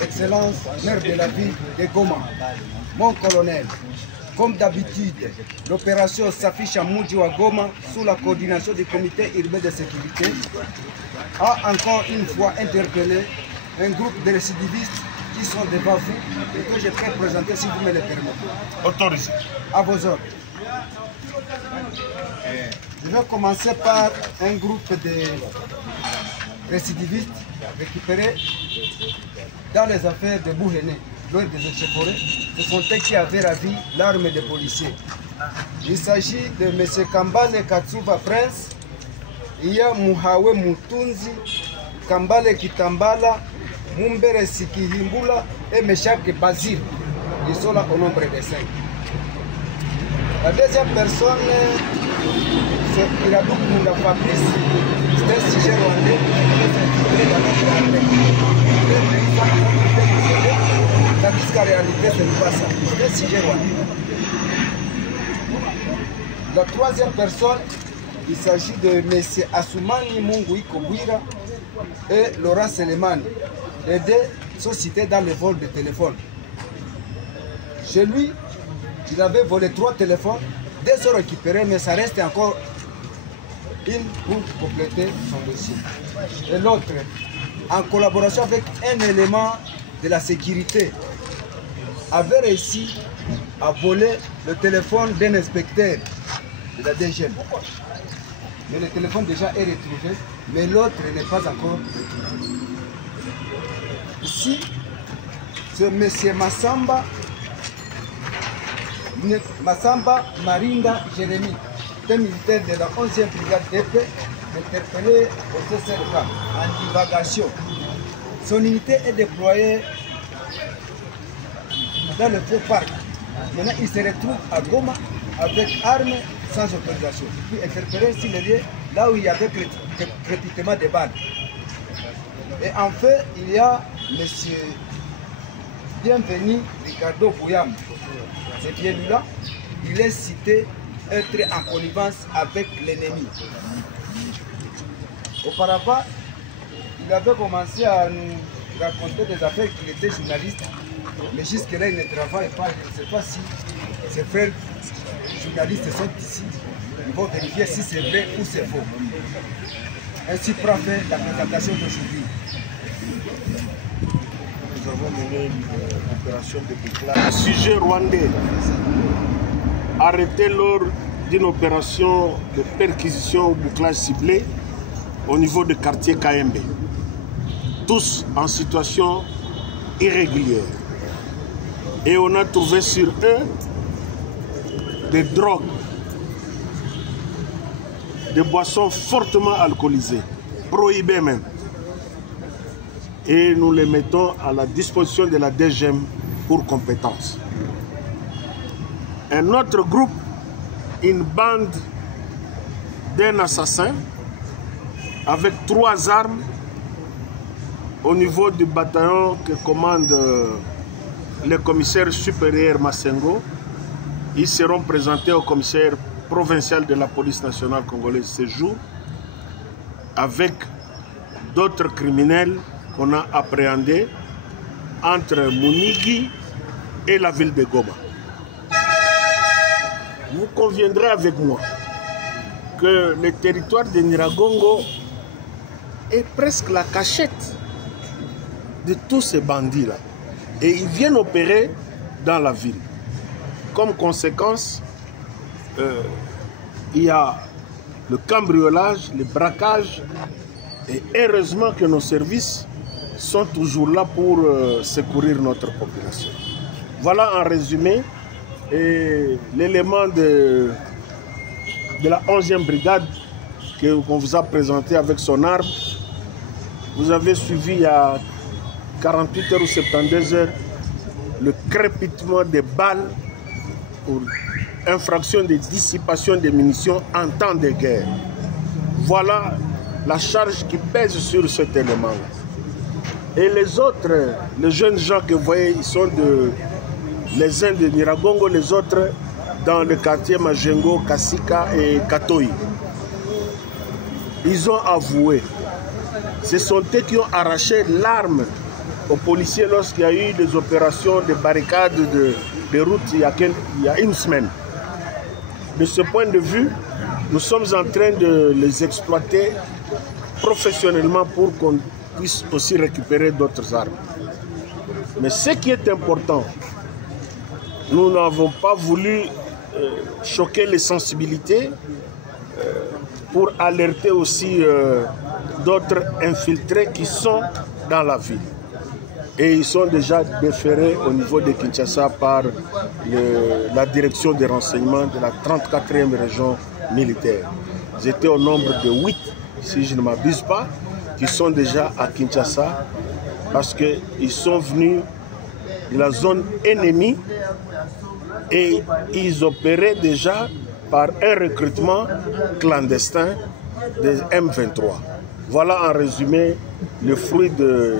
Excellence, maire de la ville de Goma, mon colonel, comme d'habitude, l'opération s'affiche à Moudjiwa Goma sous la coordination du comité urbain de sécurité, a encore une fois interpellé un groupe de récidivistes qui sont devant vous et que je peux présenter si vous me le permettez. Autorisé. À vos ordres. Je vais commencer par un groupe de récidivistes récupérés dans les affaires de Bouhéné, loin des Echeforé. Ce sont eux qui avaient ravi l'arme des policiers. Il s'agit de M. Kambale Katsuba Prince, il y a Muhawe Mutunzi, Kambale Kitambala, Mumbere Sikihimbula et Meshak Bazir. Ils sont là au nombre de 5. La deuxième personne, c'est Iradou Kunda Fabrice. C'est un sujet rwandais qui est dans notre armée. Tandis qu'en réalité, ce n'est pas ça. C'est un sujet rwandais. La troisième personne, il s'agit de M. Assoumani Mungui Kobouira et Laurent Selemani. Les deux sont cités dans le vol de téléphone. Chez lui, il avait volé 3 téléphones, 2 sont récupérés, mais ça reste encore une pour compléter son dossier. Et l'autre, en collaboration avec un élément de la sécurité, avait réussi à voler le téléphone d'un inspecteur de la DGM. Mais le téléphone déjà est retrouvé, mais l'autre n'est pas encore retrouvé. Ici, c'est M. Massamba Marinda Jérémy, un militaire de la 11e brigade d'épée, interpellé au CCRK en divagation. Son unité est déployée dans le faux parc. Maintenant, il se retrouve à Goma avec armes sans autorisation. Puis interpellé sur le lieu là où il y avait crépitement de balles. Et en fait, il y a M. Bienvenu Ricardo Bouyam. C'est bien lui-là. Il est cité être en connivence avec l'ennemi. Auparavant, il avait commencé à nous raconter des affaires qu'il était journaliste. Mais jusque-là, il ne travaille pas. Je ne sais pas si ses frères journalistes sont ici. Ils vont vérifier si c'est vrai ou c'est faux. Ainsi prend fait la présentation d'aujourd'hui. Nous avons mené une opération de déclaration. Un sujet rwandais arrêté lors d'une opération de perquisition au bouclage ciblé au niveau du quartier KMB. Tous en situation irrégulière. Et on a trouvé sur eux des drogues, des boissons fortement alcoolisées, prohibées même. Et nous les mettons à la disposition de la DGM pour compétence. Un autre groupe, une bande d'un assassin avec 3 armes au niveau du bataillon que commande le commissaire supérieur Massengo. Ils seront présentés au commissaire provincial de la police nationale congolaise ce jour avec d'autres criminels qu'on a appréhendés entre Mounigi et la ville de Goma. Vous conviendrez avec moi que le territoire de Nyiragongo est presque la cachette de tous ces bandits-là. Et ils viennent opérer dans la ville. Comme conséquence, il y a le cambriolage, le braquage. Et heureusement que nos services sont toujours là pour secourir notre population. Voilà en résumé l'élément de la 11e brigade qu'on vous a présenté avec son arme. Vous avez suivi il y a 48 heures ou 72 heures le crépitement des balles pour infraction de dissipation des munitions en temps de guerre. Voilà la charge qui pèse sur cet élément-là. Et les autres, les jeunes gens que vous voyez, ils sont les uns de Nyiragongo, les autres dans le quartier Majengo, Kasika et Katoi. ils ont avoué. Ce sont eux qui ont arraché l'arme aux policiers lorsqu'il y a eu des opérations de barricades de routes il y a une semaine. De ce point de vue, nous sommes en train de les exploiter professionnellement pour qu'on puisse aussi récupérer d'autres armes. Mais ce qui est important, nous n'avons pas voulu choquer les sensibilités pour alerter aussi d'autres infiltrés qui sont dans la ville. Et ils sont déjà déférés au niveau de Kinshasa par la direction des renseignements de la 34e région militaire. Ils étaient au nombre de 8, si je ne m'abuse pas, qui sont déjà à Kinshasa parce qu'ils sont venus de la zone ennemie et ils opéraient déjà par un recrutement clandestin des M23. Voilà en résumé le fruit de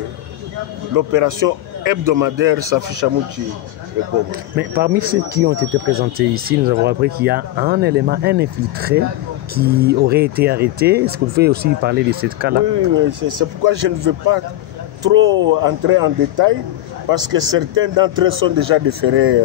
l'opération hebdomadaire Safi Chamouchi et Goma. Mais parmi ceux qui ont été présentés ici, nous avons appris qu'il y a un élément, un infiltré qui aurait été arrêté. Est-ce que vous pouvez aussi parler de ce cas-là? Oui, c'est pourquoi je ne veux pas trop entrer en détail parce que certains d'entre eux sont déjà déférés.